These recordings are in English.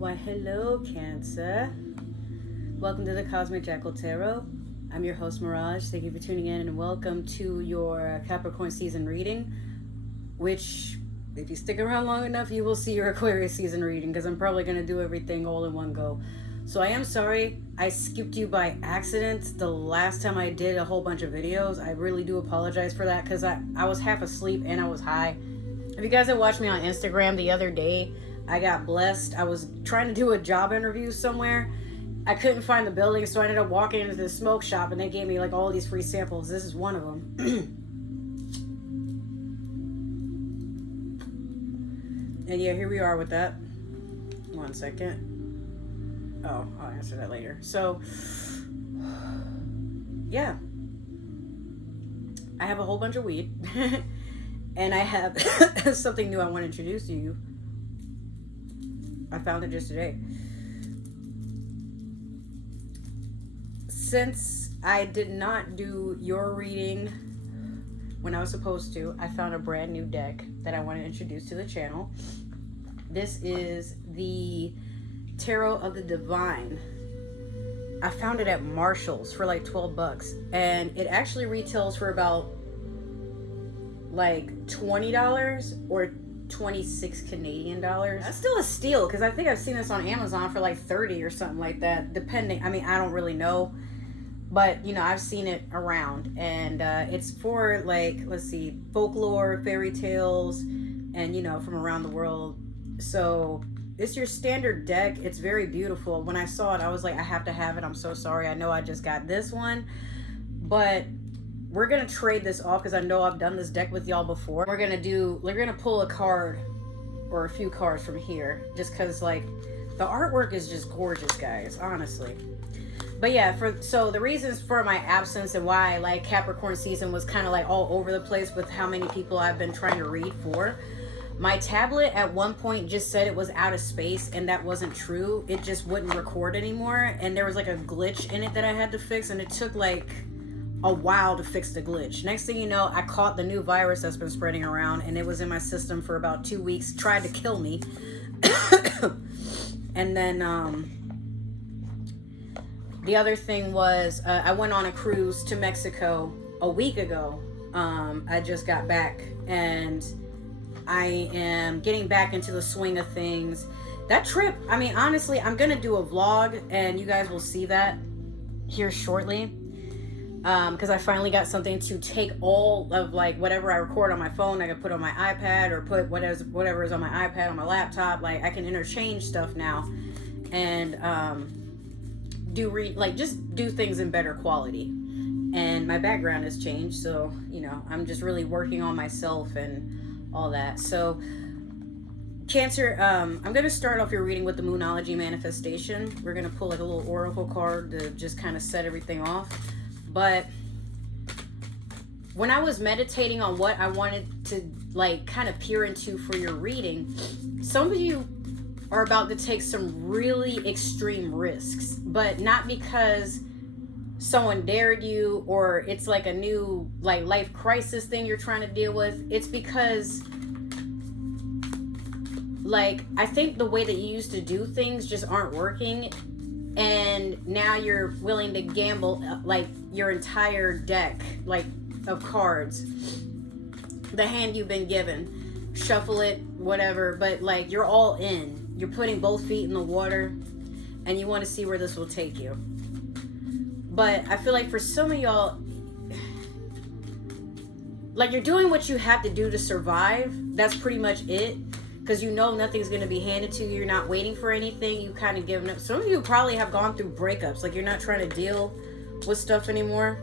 Why, hello, Cancer. Welcome to the Cosmic Jackal Tarot. I'm your host, Mirage. Thank you for tuning in and welcome to your Capricorn season reading, which, if you stick around long enough, you will see your Aquarius season reading because I'm probably going to do everything all in one go. So I am sorry I skipped you by accident the last time I did a whole bunch of videos. I really do apologize for that because I was half asleep and I was high. If you guys had watched me on Instagram the other day, I got blessed. I was trying to do a job interview somewhere. I couldn't find the building, so I ended up walking into the smoke shop and they gave me like all these free samples. This is one of them. And yeah, here we are with that. 1 second. Oh, I'll answer that later. So, yeah. I have a whole bunch of weed. And I have something new I want to introduce to you. I found it just today. Since I did not do your reading when I was supposed to, I found a brand new deck that I want to introduce to the channel. This is the Tarot of the Divine. I found it at Marshall's for like 12 bucks. And it actually retails for about like $20 or 26 Canadian dollars. That's still a steal because I think I've seen this on Amazon for like 30 or something like that, depending. I mean, I don't really know, but you know, I've seen it around, and it's for like, let's see, folklore, fairy tales, and you know, from around the world. So it's your standard deck. It's very beautiful. When I saw it, I was like, I have to have it. I'm so sorry. I know I just got this one, but we're going to trade this off because I know I've done this deck with y'all before. We're going to pull a card or a few cards from here just because like the artwork is just gorgeous, guys, honestly. But yeah, so the reasons for my absence and why like Capricorn season was kind of like all over the place with how many people I've been trying to read for. My tablet at one point just said it was out of space, and that wasn't true. It just wouldn't record anymore, and there was like a glitch in it that I had to fix, and it took like a while to fix the glitch. Next thing you know, I caught the new virus that's been spreading around, and it was in my system for about 2 weeks, tried to kill me. And then the other thing was I went on a cruise to Mexico a week ago. I just got back, and I am getting back into the swing of things. That trip, I mean, honestly, I'm gonna do a vlog, and you guys will see that here shortly. Because I finally got something to take all of like whatever I record on my phone, I can put on my iPad or put whatever is on my iPad on my laptop. Like I can interchange stuff now, and just do things in better quality. And my background has changed, so you know, I'm just really working on myself and all that. So Cancer, I'm going to start off your reading with the Moonology Manifestation. We're going to pull like a little oracle card to just kind of set everything off. But when I was meditating on what I wanted to like kind of peer into for your reading, some of you are about to take some really extreme risks, but not because someone dared you or it's like a new like life crisis thing you're trying to deal with. It's because like I think the way that you used to do things just aren't working. And now you're willing to gamble like your entire deck like of cards, the hand you've been given, shuffle it, whatever, but like you're all in. You're putting both feet in the water, and you want to see where this will take you. But I feel like for some of y'all, like you're doing what you have to do to survive. That's pretty much it. Because you know nothing's going to be handed to you. You're not waiting for anything. You kind of given up. Some of you probably have gone through breakups. Like you're not trying to deal with stuff anymore.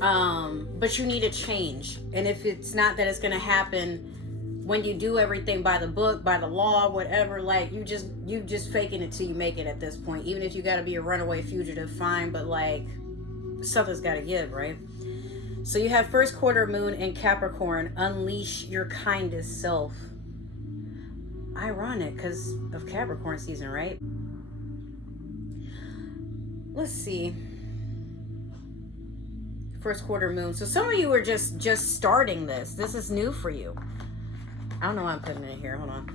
But you need a change. And if it's not that it's going to happen when you do everything by the book, by the law, whatever, like you just faking it till you make it at this point. Even if you got to be a runaway fugitive, fine. But like something's got to give, right? So you have first quarter moon in Capricorn, unleash your kindest self. Ironic because of Capricorn season, right? Let's see. First quarter moon. So some of you are just starting this. This is new for you. I don't know why I'm putting it in here. Hold on.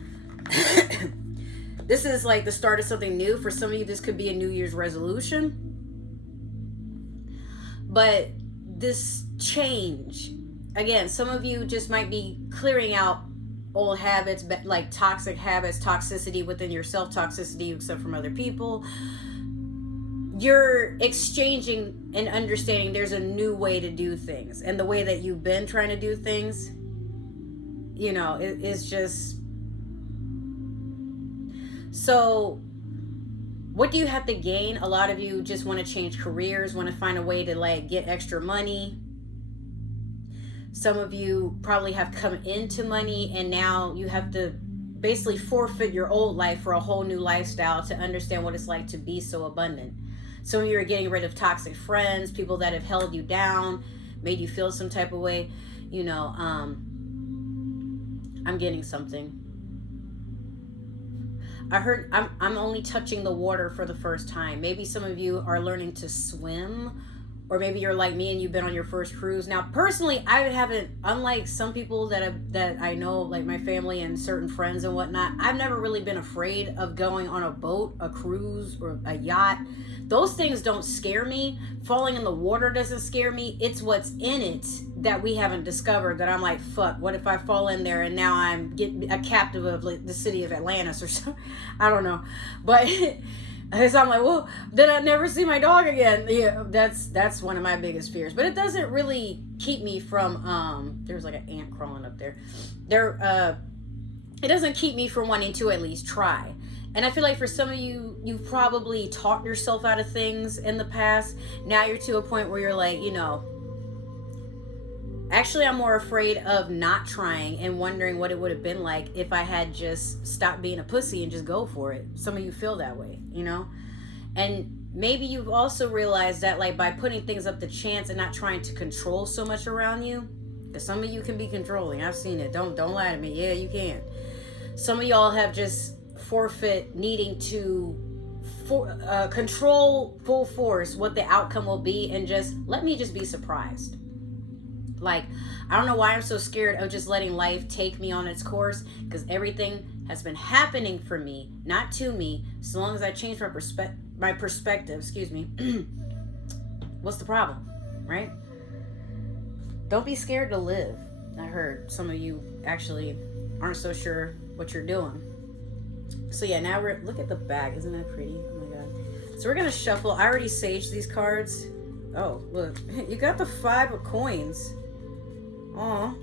This is like the start of something new. For some of you, this could be a New Year's resolution. But this change, again, some of you just might be clearing out old habits, like toxic habits, toxicity within yourself, toxicity except from other people. You're exchanging and understanding there's a new way to do things. And the way that you've been trying to do things, you know, it's just... So what do you have to gain? A lot of you just want to change careers, want to find a way to like get extra money. Some of you probably have come into money and now you have to basically forfeit your old life for a whole new lifestyle to understand what it's like to be so abundant. Some of you are getting rid of toxic friends, people that have held you down, made you feel some type of way. You know, I'm getting something. I heard I'm only touching the water for the first time. Maybe some of you are learning to swim, or maybe you're like me and you've been on your first cruise. Now, personally, I haven't, unlike some people that I know, like my family and certain friends and whatnot, I've never really been afraid of going on a boat, a cruise, or a yacht. Those things don't scare me. Falling in the water doesn't scare me. It's what's in it that we haven't discovered that I'm like, fuck, what if I fall in there and now I'm a captive of like the city of Atlantis or something? I don't know. But so I'm like, well, then I'd never see my dog again. Yeah, that's one of my biggest fears. But it doesn't really keep me from, there's like an ant crawling up there. It doesn't keep me from wanting to at least try. And I feel like for some of you, you've probably talked yourself out of things in the past. Now you're to a point where you're like, you know, actually I'm more afraid of not trying and wondering what it would have been like if I had just stopped being a pussy and just go for it. Some of you feel that way, you know? And maybe you've also realized that like by putting things up to chance and not trying to control so much around you, because some of you can be controlling. I've seen it. Don't lie to me. Yeah, you can. Some of y'all have just forfeit needing to control full force what the outcome will be and just let me just be surprised. Like, I don't know why I'm so scared of just letting life take me on its course, because everything has been happening for me, not to me, so long as I change my perspective, excuse me. What's the problem, right? Don't be scared to live. I heard some of you actually aren't so sure what you're doing. So yeah, now look at the back. Isn't that pretty? Oh my God. So we're going to shuffle. I already saged these cards. Oh, look. You got the 5 of coins. Aw.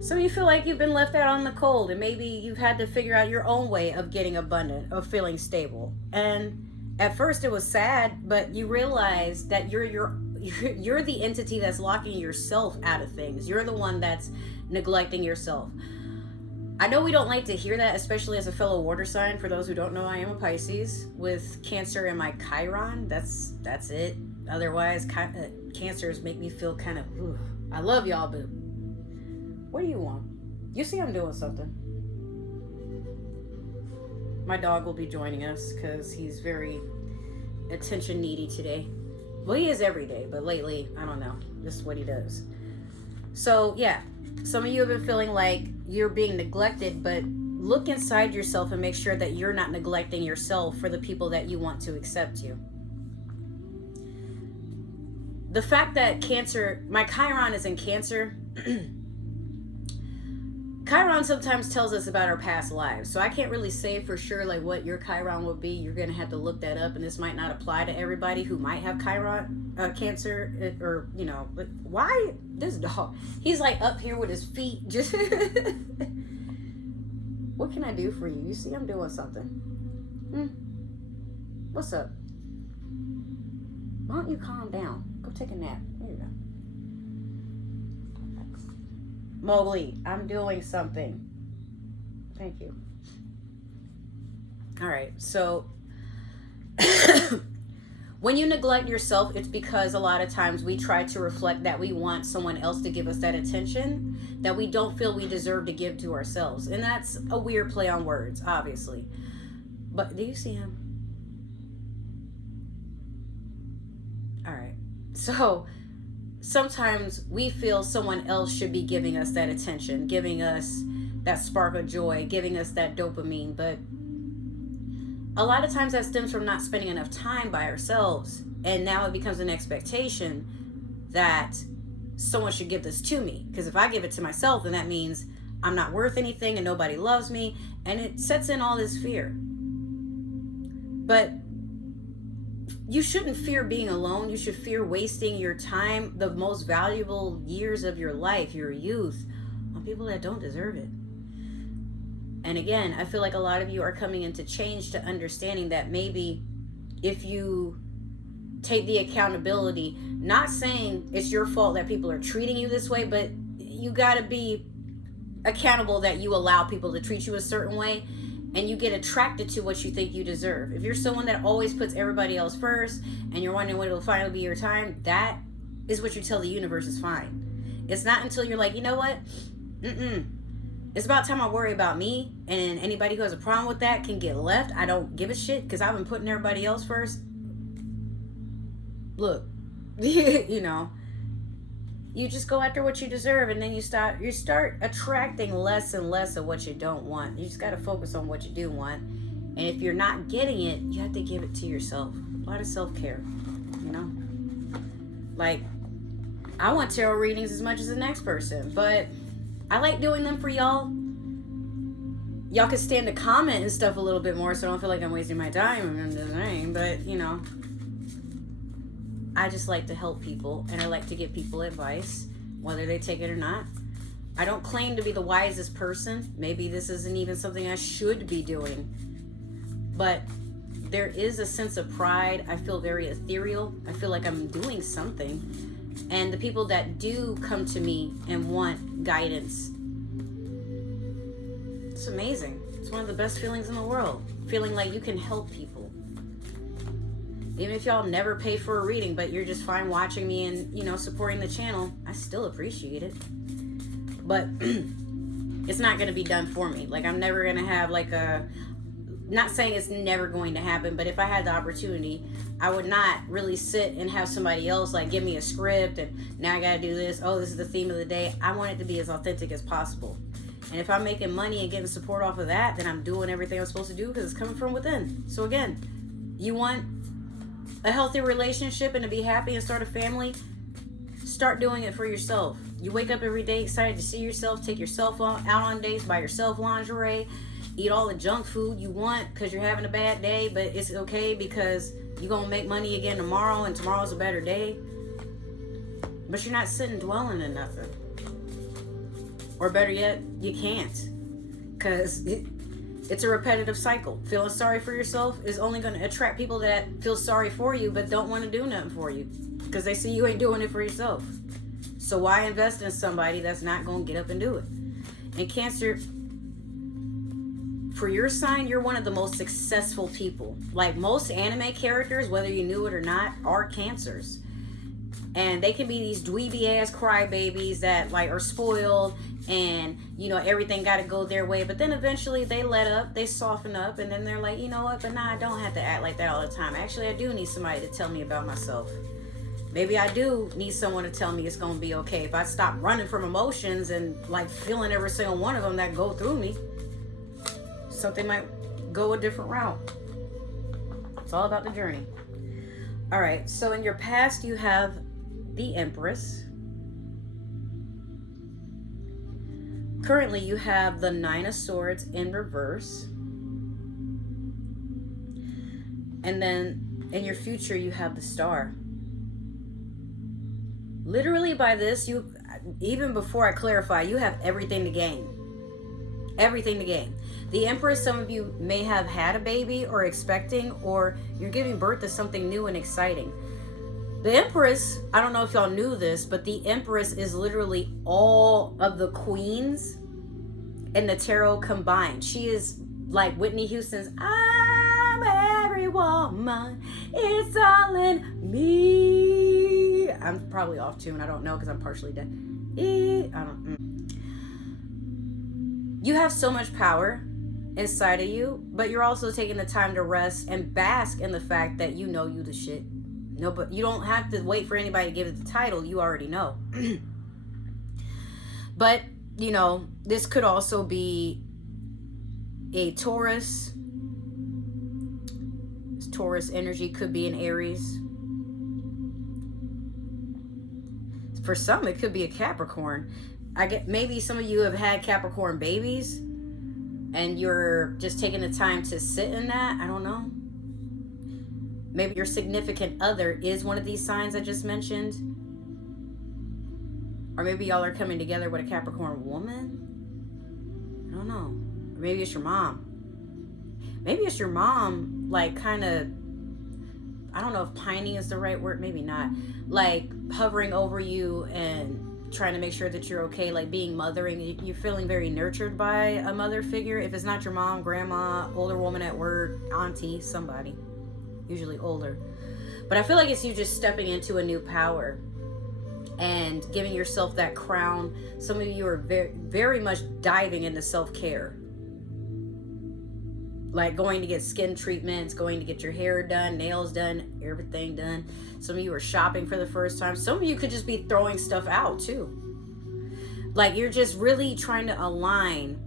Some of you feel like you've been left out on the cold, and maybe you've had to figure out your own way of getting abundant, of feeling stable. And at first it was sad, but you realize that you're the entity that's locking yourself out of things. You're the one that's neglecting yourself. I know we don't like to hear that, especially as a fellow water sign. For those who don't know, I am a Pisces with Cancer in my Chiron. That's it. Otherwise, Cancers make me feel kind of, I love y'all, but what do you want? You see I'm doing something. My dog will be joining us because he's very attention needy today. Well, he is every day, but lately, I don't know. This is what he does. So, yeah. Some of you have been feeling like you're being neglected, but look inside yourself and make sure that you're not neglecting yourself for the people that you want to accept you. The fact that Cancer, my Chiron is in Cancer. Chiron sometimes tells us about our past lives. So I can't really say for sure like what your Chiron will be. You're going to have to look that up, and this might not apply to everybody who might have Chiron, Cancer, or, you know, but why this dog? He's like up here with his feet. Just what can I do for you? You see I'm doing something. What's up? Why don't you calm down? Go take a nap. Here you go. Mowgli, I'm doing something. Thank you. All right, so when you neglect yourself, it's because a lot of times we try to reflect that we want someone else to give us that attention that we don't feel we deserve to give to ourselves. And that's a weird play on words, obviously. But do you see him? All right, so sometimes we feel someone else should be giving us that attention, giving us that spark of joy, giving us that dopamine. But a lot of times that stems from not spending enough time by ourselves. And now it becomes an expectation that someone should give this to me. Because if I give it to myself, then that means I'm not worth anything and nobody loves me. And it sets in all this fear. But you shouldn't fear being alone. You should fear wasting your time, the most valuable years of your life, your youth, on people that don't deserve it. And again, I feel like a lot of you are coming into change to understanding that maybe if you take the accountability, not saying it's your fault that people are treating you this way, but you got to be accountable that you allow people to treat you a certain way, and you get attracted to what you think you deserve. If you're someone that always puts everybody else first and you're wondering when it'll finally be your time, that is what you tell the universe is fine. It's not until you're like, you know what? It's about time I worry about me, and anybody who has a problem with that can get left. I don't give a shit because I've been putting everybody else first. Look, you know, you just go after what you deserve, and then you start attracting less and less of what you don't want. You just got to focus on what you do want. And if you're not getting it, you have to give it to yourself. A lot of self-care, you know? Like, I want tarot readings as much as the next person, but I like doing them for y'all. Y'all can stand to comment and stuff a little bit more, so I don't feel like I'm wasting my time. But, you know, I just like to help people, and I like to give people advice, whether they take it or not. I don't claim to be the wisest person. Maybe this isn't even something I should be doing. But there is a sense of pride. I feel very ethereal. I feel like I'm doing something. And the people that do come to me and want guidance, it's amazing. It's one of the best feelings in the world. Feeling like you can help people. Even if y'all never pay for a reading, but you're just fine watching me and, you know, supporting the channel, I still appreciate it. But it's not going to be done for me. Like, I'm never going to have like a, not saying it's never going to happen, but if I had the opportunity, I would not really sit and have somebody else like give me a script and now I got to do this. Oh, this is the theme of the day. I want it to be as authentic as possible. And if I'm making money and getting support off of that, then I'm doing everything I'm supposed to do because it's coming from within. So again, you want a healthy relationship and to be happy and start a family, start doing it for yourself. You wake up every day excited to see yourself, take yourself out on dates, buy yourself lingerie, eat all the junk food you want because you're having a bad day, but it's okay because you're going to make money again tomorrow and tomorrow's a better day. But you're not sitting dwelling in nothing. Or better yet, you can't. Because it's a repetitive cycle. Feeling sorry for yourself is only going to attract people that feel sorry for you but don't want to do nothing for you because they see you ain't doing it for yourself. So why invest in somebody that's not going to get up and do it? And Cancer, for your sign, you're one of the most successful people. Like most anime characters, whether you knew it or not, are Cancers. And they can be these dweeby ass crybabies that like are spoiled and, you know, everything got to go their way. But then eventually they let up, they soften up, and then they're like, you know what, but nah, I don't have to act like that all the time. Actually, I do need somebody to tell me about myself. Maybe I do need someone to tell me it's going to be okay. If I stop running from emotions and like feeling every single one of them that go through me, something might go a different route. It's all about the journey. All right, so in your past, you have the Empress. Currently, you have the Nine of Swords in reverse. And then in your future, you have the Star. Literally by this, you, even before I clarify, you have everything to gain. Everything to gain. The Empress, some of you may have had a baby or expecting, or you're giving birth to something new and exciting. The Empress, I don't know if y'all knew this, but the Empress is literally all of the queens in the tarot combined. She is like Whitney Houston's I'm every woman, it's all in me. I'm probably off tune, I don't know because I'm partially deaf. You have so much power inside of you, but you're also taking the time to rest and bask in the fact that you know you the shit. No, but you don't have to wait for anybody to give it the title. You already know. But, you know, this could also be a Taurus, Taurus energy, could be an Aries. For some, it could be a Capricorn. I get maybe some of you have had Capricorn babies and you're just taking the time to sit in that. I don't know. Maybe your significant other is one of these signs I just mentioned. Or maybe y'all are coming together with a Capricorn woman. I don't know. Or maybe it's your mom. Maybe it's your mom, like, kind of, I don't know if pining is the right word, maybe not. Like, hovering over you and trying to make sure that you're okay, like being mothering. You're feeling very nurtured by a mother figure. If it's not your mom, grandma, older woman at work, auntie, somebody, usually older. But I feel like it's you just stepping into a new power and giving yourself that crown. Some of you are very, very much diving into self-care. Like going to get skin treatments, going to get your hair done, nails done, everything done. Some of you are shopping for the first time. Some of you could just be throwing stuff out too. Like you're just really trying to align.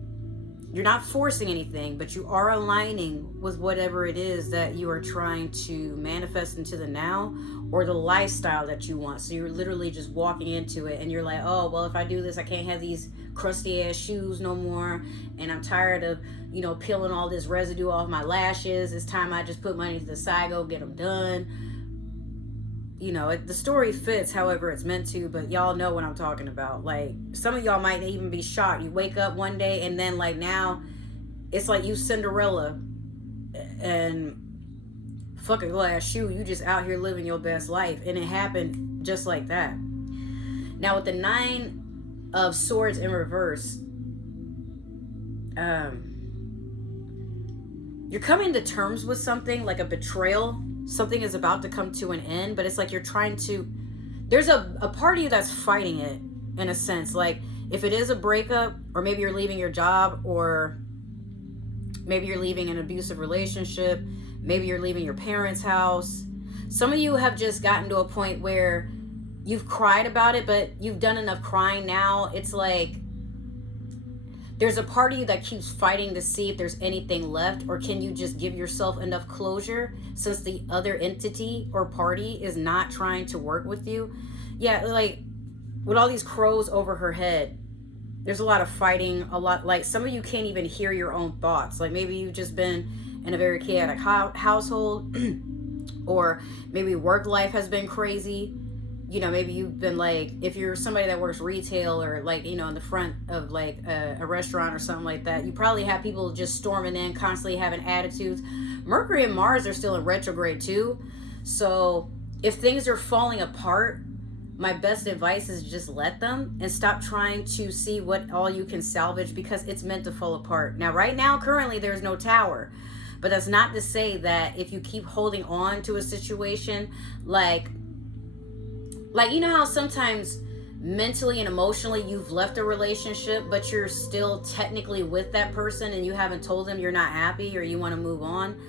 You're not forcing anything, but you are aligning with whatever it is that you are trying to manifest into the now, or the lifestyle that you want. So you're literally just walking into it and you're like, oh, well, if I do this, I can't have these crusty ass shoes no more. And I'm tired of, peeling all this residue off my lashes. It's time I just put money to the side, go get them done. The story fits however it's meant to, but y'all know what I'm talking about. Like, some of y'all might even be shocked. You wake up one day and then, like, now it's like you Cinderella and fuck a glass shoe. You just out here living your best life. And it happened just like that. Now, with the 9 of Swords in reverse, you're coming to terms with something, like a betrayal. Something is about to come to an end, but it's like you're trying to, there's a part of you that's fighting it in a sense. Like if it is a breakup, or maybe you're leaving your job, or maybe you're leaving an abusive relationship, maybe you're leaving your parents' house. Some of you have just gotten to a point where you've cried about it, but you've done enough crying now. It's like there's a part of you that keeps fighting to see if there's anything left, or can you just give yourself enough closure since the other entity or party is not trying to work with you. Yeah, like with all these crows over her head, there's a lot of fighting, a lot, like some of you can't even hear your own thoughts. Like maybe you've just been in a very chaotic household or maybe work life has been crazy. Maybe you've been like, if you're somebody that works retail or like, in the front of like a restaurant or something like that, you probably have people just storming in, constantly having attitudes. Mercury and Mars are still in retrograde too. So if things are falling apart, my best advice is just let them and stop trying to see what all you can salvage, because it's meant to fall apart. Now, right now, currently, there's no tower. But that's not to say that if you keep holding on to a situation, like how sometimes mentally and emotionally you've left a relationship, but you're still technically with that person and you haven't told them you're not happy or you want to move on.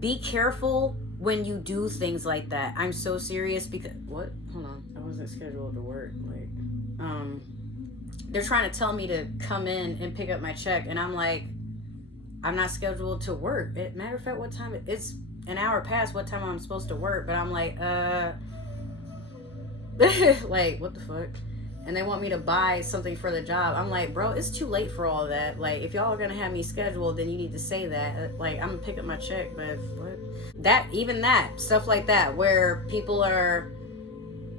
Be careful when you do things like that. I'm so serious because what? Hold on. I wasn't scheduled to work. Like, they're trying to tell me to come in and pick up my check, and I'm like, I'm not scheduled to work. Matter of fact, what time? It's an hour past what time I'm supposed to work, but I'm like, like, what the fuck? And they want me to buy something for the job. I'm like, bro, it's too late for all of that. Like, if y'all are gonna have me scheduled, then you need to say that. Like, I'm gonna pick up my check, but what? That stuff like that, where people are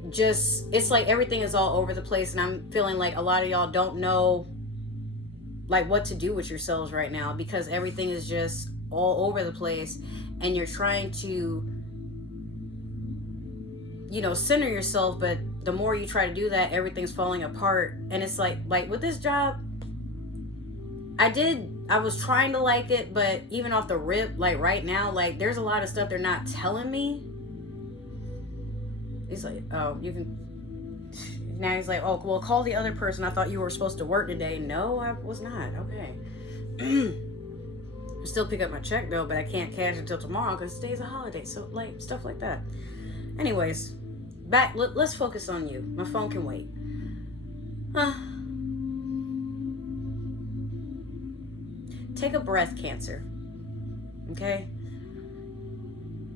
just, it's like everything is all over the place, and I'm feeling like a lot of y'all don't know like what to do with yourselves right now, because everything is just all over the place, and you're trying to center yourself, but the more you try to do that, everything's falling apart. And it's like with this job, I was trying to like it, but even off the rip, like right now, like there's a lot of stuff they're not telling me. He's like, oh, you can. Now he's like, oh, well, call the other person. I thought you were supposed to work today. No, I was not. Okay. I still pick up my check though, but I can't cash until tomorrow because today's a holiday. So like stuff like that. Anyways, back. Let's focus on you. My phone can wait. Take a breath, Cancer. Okay?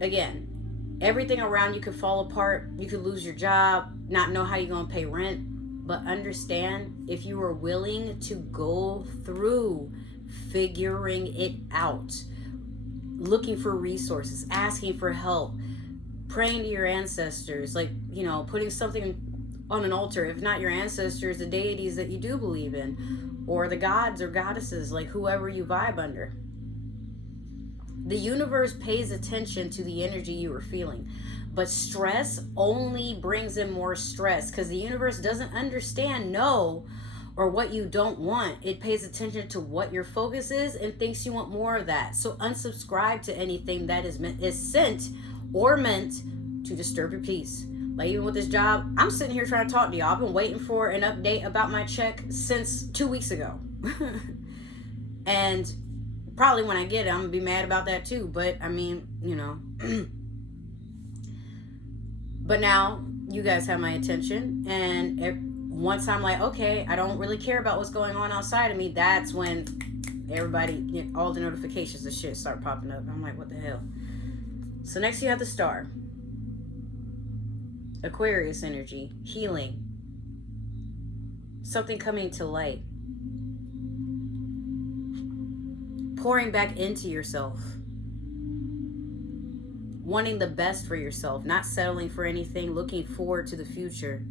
again, everything around you could fall apart. You could lose your job, not know how you're going to pay rent. But understand, if you are willing to go through figuring it out, looking for resources, asking for help, praying to your ancestors, like, you know, putting something on an altar, if not your ancestors, the deities that you do believe in, or the gods or goddesses, like whoever you vibe under. The universe pays attention to the energy you are feeling, but stress only brings in more stress, because the universe doesn't understand no or what you don't want. It pays attention to what your focus is and thinks you want more of that. So unsubscribe to anything that is sent or meant to disturb your peace. Like, even with this job, I'm sitting here trying to talk to y'all. I've been waiting for an update about my check since 2 weeks ago. And probably when I get it, I'm going to be mad about that too. But, I mean, you know. But now, you guys have my attention. And once I'm like, okay, I don't really care about what's going on outside of me, that's when everybody, you know, all the notifications and shit start popping up. I'm like, what the hell? So next you have the Star. Aquarius energy, healing, something coming to light, pouring back into yourself, wanting the best for yourself, not settling for anything, looking forward to the future,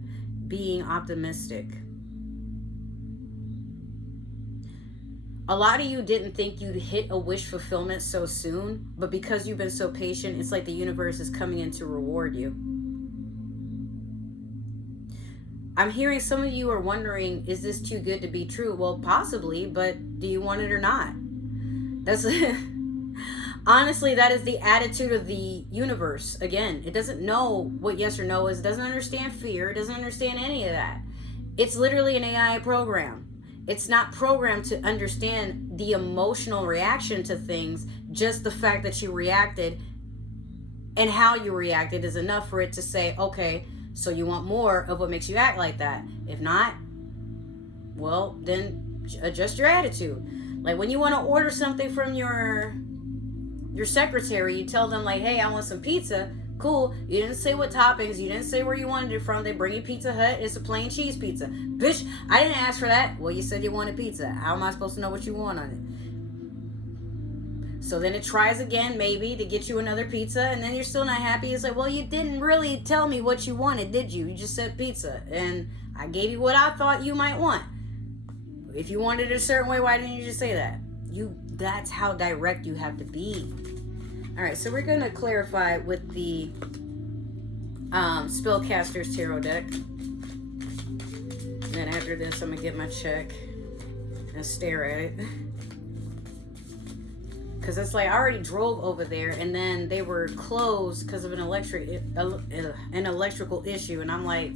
being optimistic. A lot of you didn't think you'd hit a wish fulfillment so soon, but because you've been so patient, it's like the universe is coming in to reward you. I'm hearing some of you are wondering, is this too good to be true? Well, possibly, but do you want it or not? That's honestly, that is the attitude of the universe. Again, it doesn't know what yes or no is. It doesn't understand fear. It doesn't understand any of that. It's literally an AI program. It's not programmed to understand the emotional reaction to things. Just the fact that you reacted and how you reacted is enough for it to say, okay, so you want more of what makes you act like that. If not, well, then adjust your attitude. Like when you want to order something from your secretary, you tell them like, hey, I want some pizza. Cool. You didn't say what toppings. You didn't say where you wanted it from. They bring you Pizza Hut. It's a plain cheese pizza. Bitch, I didn't ask for that. Well, you said you wanted pizza. How am I supposed to know what you want on it? So then it tries again, maybe, to get you another pizza, and then you're still not happy. It's like, well, you didn't really tell me what you wanted, did you? You just said pizza, and I gave you what I thought you might want. If you wanted it a certain way, why didn't you just say that? That's how direct you have to be. All right, so we're going to clarify with the Spellcaster's Tarot deck. And then after this, I'm going to get my check and stare at it. Because it's like I already drove over there and then they were closed because of an electrical issue. And I'm like,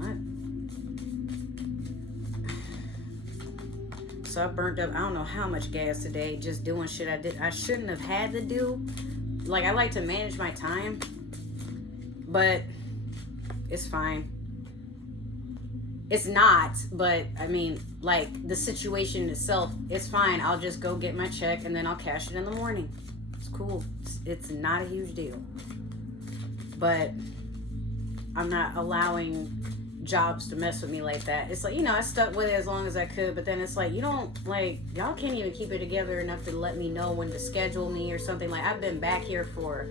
what? So I burnt up I don't know how much gas today just doing shit I shouldn't have had to do. Like, I like to manage my time, but it's fine. It's not, but I mean, like, the situation itself, it's fine. I'll just go get my check and then I'll cash it in the morning. It's cool. It's not a huge deal. But I'm not allowing jobs to mess with me like that. It's like, you know, I stuck with it as long as I could, but then it's like, you don't, like, y'all can't even keep it together enough to let me know when to schedule me or something. Like, I've been back here for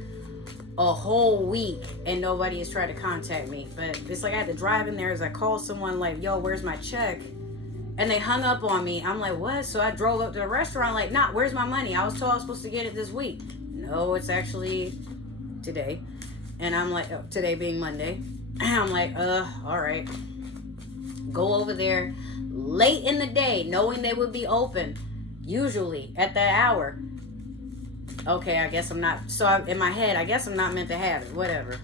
a whole week and nobody has tried to contact me. But it's like I had to drive in there as I called someone like, yo, where's my check? And they hung up on me. I'm like, what? So I drove up to the restaurant like, nah, where's my money? I was told I was supposed to get it this week. No, it's actually today. And I'm like, oh, today being Monday. I'm like, all right. Go over there late in the day, knowing they would be open, usually at that hour. Okay, I guess I'm not, so in my head, I guess I'm not meant to have it, whatever.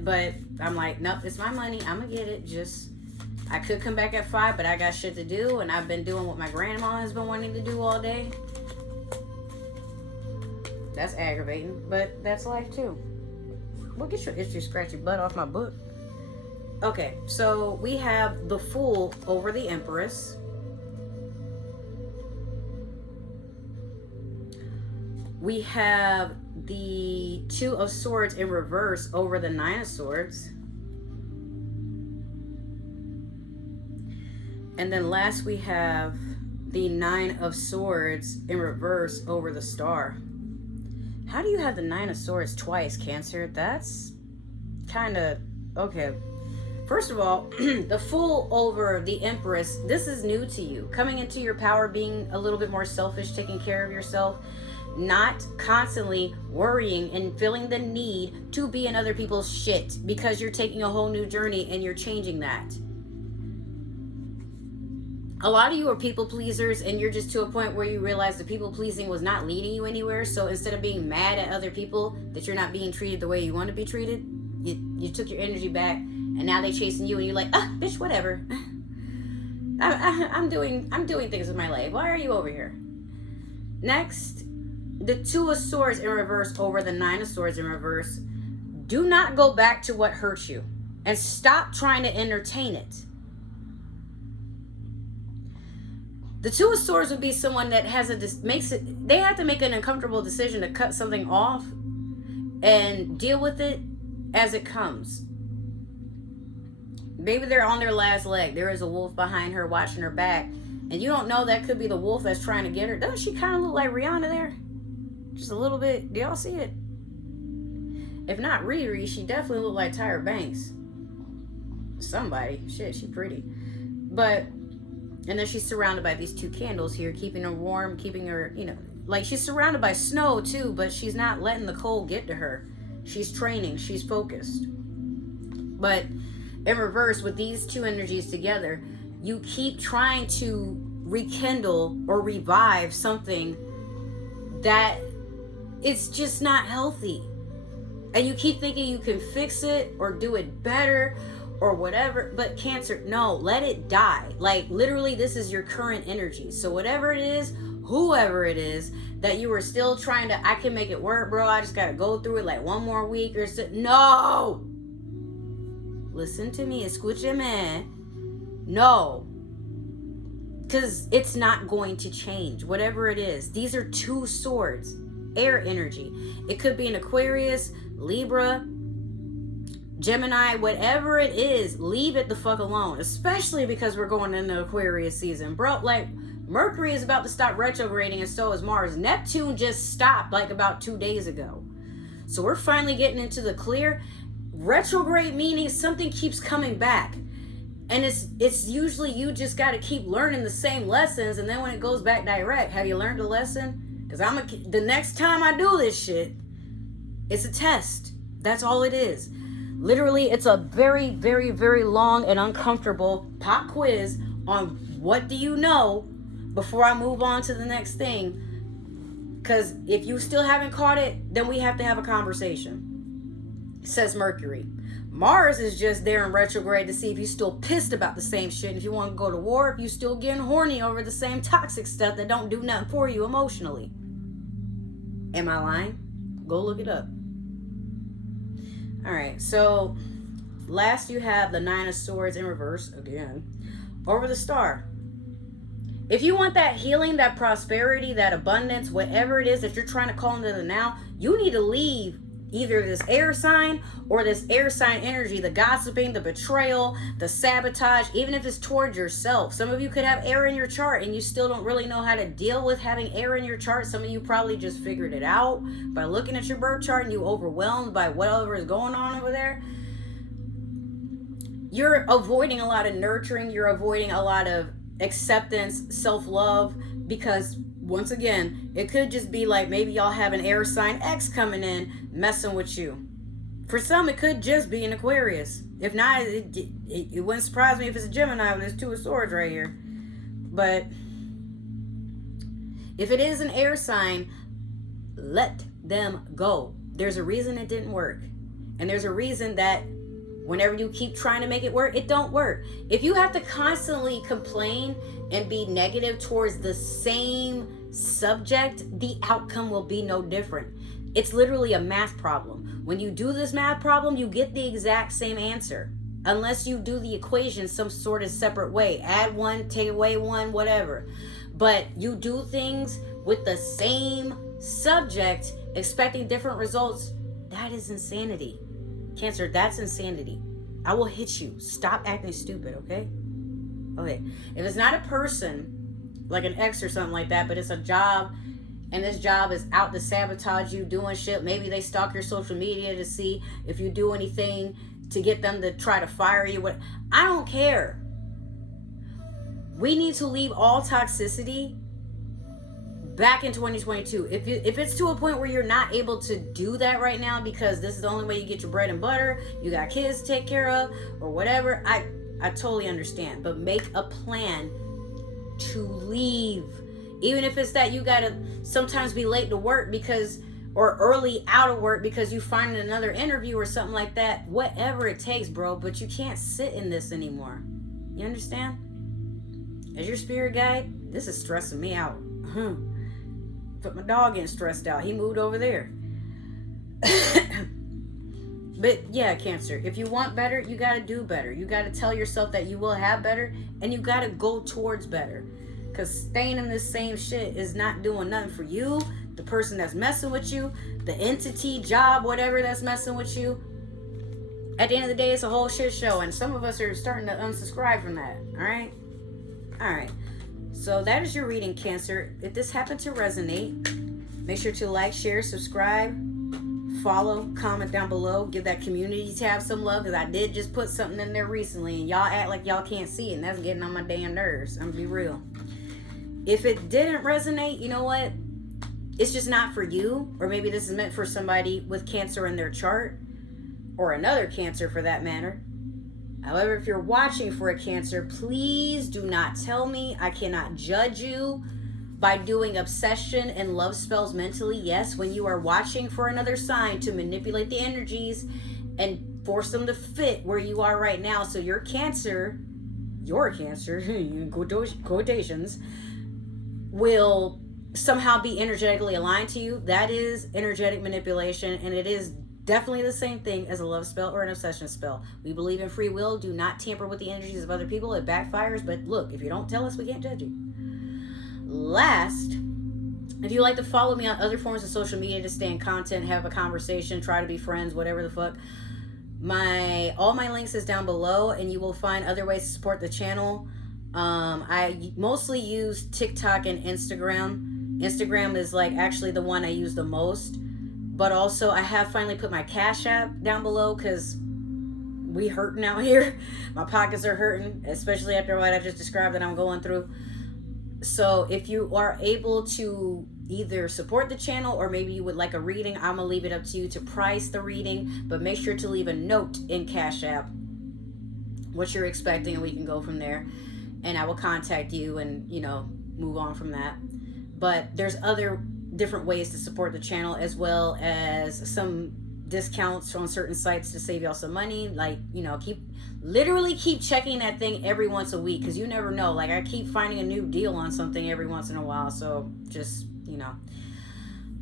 But I'm like, nope, it's my money, I'm gonna get it. Just, I could come back at 5, but I got shit to do, and I've been doing what my grandma has been wanting to do all day. That's aggravating, but that's life too. Well, get your itchy, scratchy butt off my book. Okay, so we have the Fool over the Empress. We have the Two of Swords in reverse over the Nine of Swords. And then last we have the Nine of Swords in reverse over the Star. How do you have the Nine of Swords twice, Cancer? That's kind of... okay. First of all, the Fool over the Empress, this is new to you. Coming into your power, being a little bit more selfish, taking care of yourself, not constantly worrying and feeling the need to be in other people's shit, because you're taking a whole new journey and you're changing that. A lot of you are people pleasers, and you're just to a point where you realize the people pleasing was not leading you anywhere. So instead of being mad at other people that you're not being treated the way you want to be treated, you took your energy back, and now they chasing you, and you're like, bitch, whatever. I'm doing things with my life. Why are you over here? Next, the Two of Swords in reverse over the Nine of Swords in reverse. Do not go back to what hurt you, and stop trying to entertain it. The Two of Swords would be someone that they have to make an uncomfortable decision to cut something off and deal with it as it comes. Maybe they're on their last leg. There is a wolf behind her watching her back, and you don't know that could be the wolf that's trying to get her. Doesn't she kind of look like Rihanna there? Just a little bit. Do y'all see it? If not Riri, she definitely looked like Tyra Banks. Somebody. Shit, she pretty. But... and then she's surrounded by these two candles here, keeping her warm, keeping her, like she's surrounded by snow too, but she's not letting the cold get to her. She's training, she's focused. But in reverse, with these two energies together, you keep trying to rekindle or revive something that it's just not healthy. And you keep thinking you can fix it or do it better or whatever, but Cancer, no, let it die. Like literally, this is your current energy. So whatever it is, whoever it is that you are still trying to, I can make it work, bro, I just gotta go through it like one more week or so. No, listen to me, escúchame. No, because it's not going to change. Whatever it is, these are two swords, air energy. It could be an Aquarius, Libra, Gemini, whatever it is, leave it the fuck alone. Especially because we're going into Aquarius season. Bro, like, Mercury is about to stop retrograding, and so is Mars. Neptune just stopped like about 2 days ago. So we're finally getting into the clear. Retrograde meaning something keeps coming back. And it's usually you just got to keep learning the same lessons, and then when it goes back direct, have you learned a lesson? Because the next time I do this shit, it's a test. That's all it is. Literally, it's a very, very, very long and uncomfortable pop quiz on what do you know before I move on to the next thing. Because if you still haven't caught it, then we have to have a conversation, says Mercury. Mars is just there in retrograde to see if you're still pissed about the same shit. If you want to go to war, if you're still getting horny over the same toxic stuff that don't do nothing for you emotionally. Am I lying? Go look it up. All right, so last you have the Nine of Swords in reverse again over the Star. If you want that healing, that prosperity, that abundance, whatever it is that you're trying to call into the now, you need to leave either this air sign or this air sign energy, the gossiping, the betrayal, the sabotage, even if it's towards yourself. Some of you could have air in your chart and you still don't really know how to deal with having air in your chart. Some of you probably just figured it out by looking at your birth chart and you overwhelmed by whatever is going on over there. You're avoiding a lot of nurturing. You're avoiding a lot of acceptance, self-love, because once again, it could just be like maybe y'all have an air sign X coming in messing with you. For some, it could just be an Aquarius. If not, it wouldn't surprise me if it's a Gemini with this Two of Swords right here. But if it is an air sign, let them go. There's a reason it didn't work. And there's a reason that whenever you keep trying to make it work, it don't work. If you have to constantly complain and be negative towards the same subject, the outcome will be no different. It's literally a math problem. When you do this math problem, you get the exact same answer. Unless you do the equation some sort of separate way. Add one, take away one, whatever. But you do things with the same subject, expecting different results. That is insanity. Cancer, that's insanity. I will hit you. Stop acting stupid, okay? Okay. If it's not a person, like an ex or something like that, but it's a job, and this job is out to sabotage you, doing shit. Maybe they stalk your social media to see if you do anything to get them to try to fire you. I don't care. We need to leave all toxicity back in 2022. If it's to a point where you're not able to do that right now because this is the only way you get your bread and butter, you got kids to take care of or whatever, I totally understand. But make a plan to leave. Even if it's that you gotta sometimes be late to work or early out of work because you find another interview or something like that. Whatever it takes, bro. But you can't sit in this anymore. You understand? As your spirit guide, this is stressing me out. But my dog getting stressed out. He moved over there. But yeah, Cancer, if you want better, you gotta do better. You gotta tell yourself that you will have better, and you gotta go towards better. Because staying in this same shit is not doing nothing for you, the person that's messing with you, the entity, job, whatever that's messing with you. At the end of the day, it's a whole shit show. And some of us are starting to unsubscribe from that. Alright? Alright. So that is your reading, Cancer. If this happened to resonate, make sure to like, share, subscribe, follow, comment down below. Give that community tab some love, because I did just put something in there recently. And y'all act like y'all can't see it. And that's getting on my damn nerves. I'm going to be real. If it didn't resonate, you know what? It's just not for you. Or maybe this is meant for somebody with Cancer in their chart. Or another Cancer for that matter. However, if you're watching for a Cancer, please do not tell me. I cannot judge you by doing obsession and love spells mentally. Yes, when you are watching for another sign to manipulate the energies and force them to fit where you are right now. So your Cancer, in quotations, will somehow be energetically aligned to you. That is energetic manipulation, and it is definitely the same thing as a love spell or an obsession spell. We believe in free will. Do not tamper with the energies of other people. It backfires, but look, if you don't tell us, we can't judge you. Last, if you like to follow me on other forms of social media to stay in content, have a conversation, try to be friends, whatever the fuck, all my links is down below, and you will find other ways to support the channel. I mostly use TikTok and Instagram. Instagram is like actually the one I use the most. But also I have finally put my Cash App down below because we hurting out here. My pockets are hurting, especially after what I just described that I'm going through. So if you are able to either support the channel or maybe you would like a reading, I'm going to leave it up to you to price the reading. But make sure to leave a note in Cash App what you're expecting, and we can go from there. And I will contact you and, move on from that. But there's other different ways to support the channel, as well as some discounts on certain sites to save y'all some money. Like, keep checking that thing every once a week, because you never know. Like, I keep finding a new deal on something every once in a while. So just,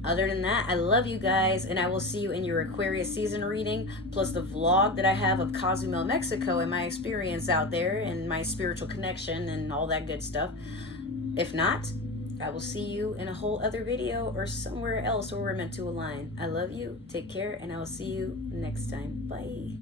other than that, I love you guys, and I will see you in your Aquarius season reading, plus the vlog that I have of Cozumel, Mexico, and my experience out there, and my spiritual connection, and all that good stuff. If not, I will see you in a whole other video or somewhere else where we're meant to align. I love you. Take care, and I will see you next time. Bye.